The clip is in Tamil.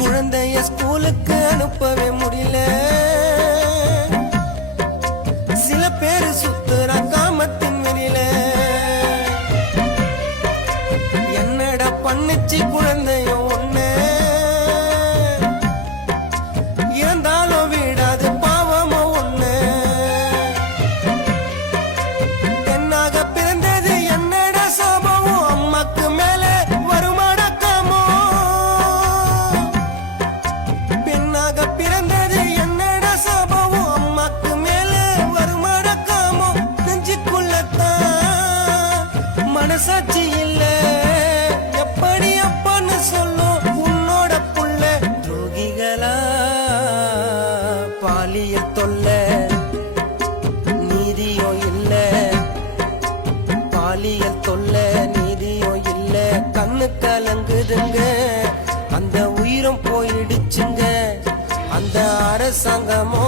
குழந்தைய ஸ்கூலுக்கு அனுப்பவே முடியல. சில பேரு சுத்துற காமத்தின் வெளியில. என்னடா பண்ணுச்சு குழந்தையும் ஒண்ணு, இருந்தாலும் விடாது பாவமோ ஒண்ணு. பெண்ணாக பிறந்தது என்னடா சாபமும், அம்மாக்கு மேல வருமானக்காமோ. பெண்ணாக பிறந்தது என்னடா சாபமும், அம்மாக்கு மேல வருமானக்காமோ. நெஞ்சுக்குள்ளத்தான் மனசாட்சி இல்ல, எப்படி அப்பான்னு சொல்லும் உன்னோட புள்ள. துரோகிகளா பாலியல் தொல்லை, நீதியோ இல்ல. பாலியல் தொல்லை நீதியோ இல்ல. கண்ணு கலங்குதுங்க, அந்த உயிரும் போயிடுச்சுங்க. அந்த அரசாங்கமோ